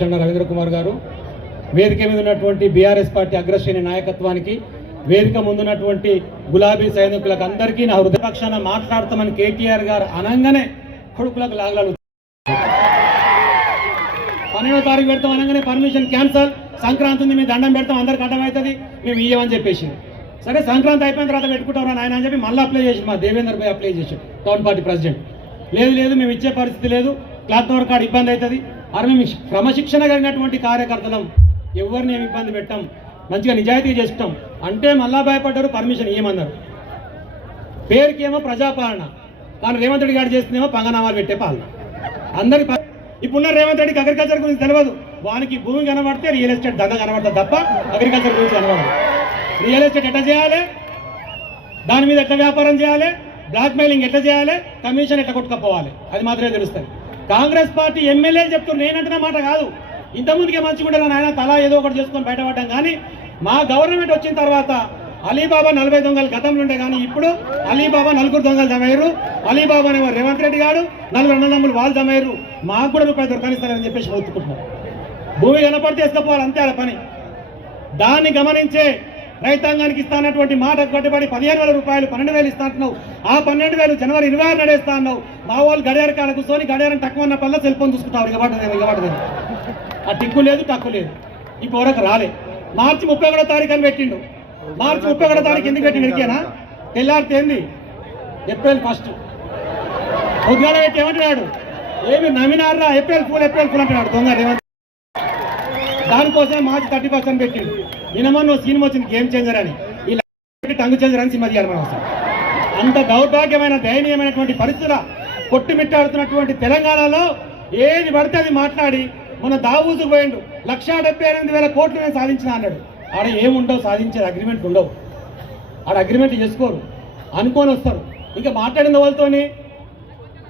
రవీంద్ర కుమార్ గారు, వేదిక మీద ఉన్నటువంటి బీఆర్ఎస్ పార్టీ అగ్రశ్రేణి నాయకత్వానికి, వేదిక ముందున్నటువంటి గులాబీ సైనికులకు అందరికీ నా హృదయపక్షాన మాట్లాడతామని కేటీఆర్ గారు అనగానే కొడుకులకు లాగలాలు 12వ తారీఖు పెడతాం అనగానే పర్మిషన్ క్యాన్సల్, సంక్రాంతి ఉంది మేము దండం పెడతాం అందరికి అడ్డమవుతుంది మేము ఇయ్యమని చెప్పేసి, సరే సంక్రాంతి అయిపోయిన తర్వాత పెట్టుకుంటాం ఆయన అని చెప్పి మళ్ళీ అప్లై చేసి మా దేవేందర్ భాయ్ అప్లై చేశాడు టౌన్ పార్టీ ప్రెసిడెంట్. లేదు మేము ఇచ్చే పరిస్థితి లేదు, క్లాక్ టవర్ కార్డు ఇబ్బంది అవుతుంది. అరే మేము క్రమశిక్షణ కలిగినటువంటి కార్యకర్తలం, ఎవరిని ఏమి ఇబ్బంది పెట్టాం, మంచిగా నిజాయితీ చేస్తాం అంటే మళ్ళా భయపడ్డారు, పర్మిషన్ ఇవ్వమన్నారు. పేరుకి ఏమో ప్రజాపాలన, కానీ రేవంత్ రెడ్డి గారు చేస్తుందేమో పంగనామాలు పెట్టే పాలన. అందరికి ఇప్పుడున్న రేవంత్ రెడ్డికి అగ్రికల్చర్ గురించి తెలియదు, వానికి భూమి కనబడితే రియల్ ఎస్టేట్ దందా కనబడుతుంది తప్ప అగ్రికల్చర్ గురించి కనబడదు. రియల్ ఎస్టేట్ ఎట్లా చేయాలి, దాని మీద ఎట్లా వ్యాపారం చేయాలి, బ్లాక్ మెయిలింగ్ ఎట్లా చేయాలి, కమిషన్ ఎట్లా కొట్టుకపోవాలి, అది మాత్రమే తెలుస్తుంది. కాంగ్రెస్ పార్టీ ఎమ్మెల్యేలు చెప్తున్నారు, నేనంటున్న మాట కాదు. ఇంతకుముందుకే మంచిగా ఆయన తలా ఏదో ఒకటి చేసుకొని బయటపడ్డాం. కానీ మా గవర్నమెంట్ వచ్చిన తర్వాత అలీబాబా 40 దొంగలు గతంలో ఉండే, కానీ ఇప్పుడు అలీబాబా 4 దొంగలు జమయ్యారు. అలీబాబా అనేవారు రేవంత్ రెడ్డి గారు, 4 అన్నదమ్ములు వాళ్ళు జమయ్యారు. మాకు కూడా రూపాయి దొరకనిస్తారని చెప్పేసి ఒత్తుకుంటున్నారు. భూమి కనపడితే వేసుకోవాలి అంతే ఆ పని. దాన్ని గమనించే రైతాంగానికి ఇస్తానటువంటి మాట కట్టుబడి 15,000 రూపాయలు 12,000 ఇస్తా అంటున్నావు. ఆ 12,000 జనవరి 26 నడేస్తా అన్నావు. మా వాళ్ళు గడియార కాడ కూర్చొని గడియారం తక్కువ ఉన్న పల్ల సెల్ ఫోన్ చూసుకుంటారు. ఇవ్వబడదు ఆ టిక్కు లేదు టక్కు లేదు. ఈ పోరకు రాలే. మార్చి 31వ తారీఖు అని పెట్టిండు. మార్చి 31వ తారీఖు ఎందుకు పెట్టిండు ఎరికేనా? తెల్లారితేంది ఏప్రిల్ 1 ఉద్గాడ పెట్టి ఏమంటున్నాడు, ఏమి నమ్మినారా ఏప్రిల్ ఫుల్ అంటున్నాడు దొంగ రేవంత్. దానికోసం మార్చి 31 పెట్టిండు. నిన్నమో సినిమా వచ్చింది గేమ్ చేంజర్ అని, ఇలా టంగు చేంజర్ అని సినిమా తీయాలి మనం. అసలు అంత దౌర్భాగ్యమైన దయనీయమైనటువంటి పరిస్థితుల కొట్టుమిట్టాడుతున్నటువంటి తెలంగాణలో ఏది పడితే అది మాట్లాడి మన దావూసుకు పోయిండు. 1,78,000 కోట్లు నేను సాధించిన అన్నాడు. ఆడ ఏముండవు, సాధించేది అగ్రిమెంట్ ఉండవు. ఆడ అగ్రిమెంట్ చేసుకోరు, అనుకొని వస్తారు. ఇంకా మాట్లాడిన వాళ్ళతోని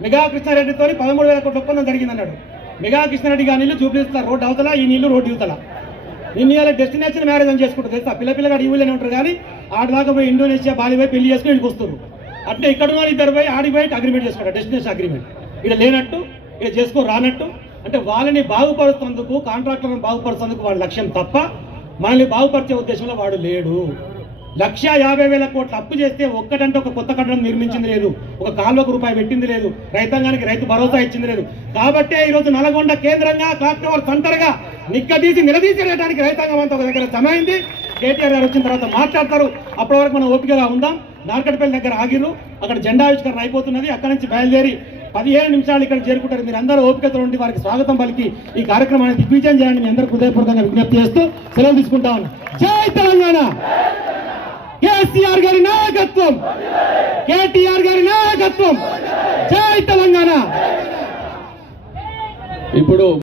మెగా కృష్ణారెడ్డితో 13,000 కోట్ల ఒప్పందం జరిగింది అన్నాడు. మెగా కృష్ణారెడ్డి గారి నీళ్ళు చూపిస్తారు రోడ్డు అవతల, ఈ నీళ్ళు రోడ్డు యువతల. నిన్న ఇవాళ డెస్టినేషన్ మ్యారేజ్ అని చేసుకుంటారు తెలుసా. పిల్లగాడు ఈ ఊళ్ళోనే ఉంటారు, కానీ ఆడదాకా పోయి ఇండోనేషియా బాలి పోయి పెళ్లి చేసుకుని ఇంటికి వస్తారు. అంటే ఇక్కడ ఉన్న 2 పోయి ఆడిపోయి అగ్రిమెంట్ చేసుకుంటారు, డెస్టినేషన్ అగ్రిమెంట్. ఇక్కడ లేనట్టు ఇక్కడ చేసుకో రానట్టు. అంటే వాళ్ళని బాగుపరుస్తున్నందుకు, కాంట్రాక్టర్లను బాగుపరుస్తున్నందుకు వాళ్ళ లక్ష్యం తప్ప మనల్ని బాగుపరిచే ఉద్దేశంలో వాడు లేడు. 1,50,000 కోట్లు అప్పు చేస్తే ఒక్కటంటే ఒక కొత్త కట్టడం నిర్మించింది లేదు, ఒక కాలువకు రూపాయి పెట్టింది లేదు, రైతాంగానికి రైతు భరోసా ఇచ్చింది లేదు. కాబట్టే ఈరోజు నల్గొండ కేంద్రంగా క్లాక్ టవర్ సెంటర్గా నిలదీసేయడానికి రైతాంగం అంతా ఒక దగ్గర జమైంది. కేటీఆర్ గారు వచ్చిన తర్వాత మాట్లాడతారు, అప్పటి వరకు మనం ఓపికగా ఉందాం. నార్కట్పల్లి దగ్గర ఆగిరు, అక్కడ జెండా ఆవిష్కరణ అయిపోతున్నది. అక్కడి నుంచి బయలుదేరి 15 నిమిషాలు ఇక్కడ చేరుకుంటారు. మీరు అందరూ ఓపికతో ఉండి వారికి స్వాగతం పలికి ఈ కార్యక్రమాన్ని దిగ్విజయం చేయాలని మీ అందరూ హృదయపూర్వకంగా విజ్ఞప్తి చేస్తూ సెలవు తీసుకుంటాను. జై తెలంగాణ! కేసీఆర్ గారి నాయకత్వం, కేటీఆర్ గారి నాయకత్వం, జై తెలంగాణ! ఇప్పుడు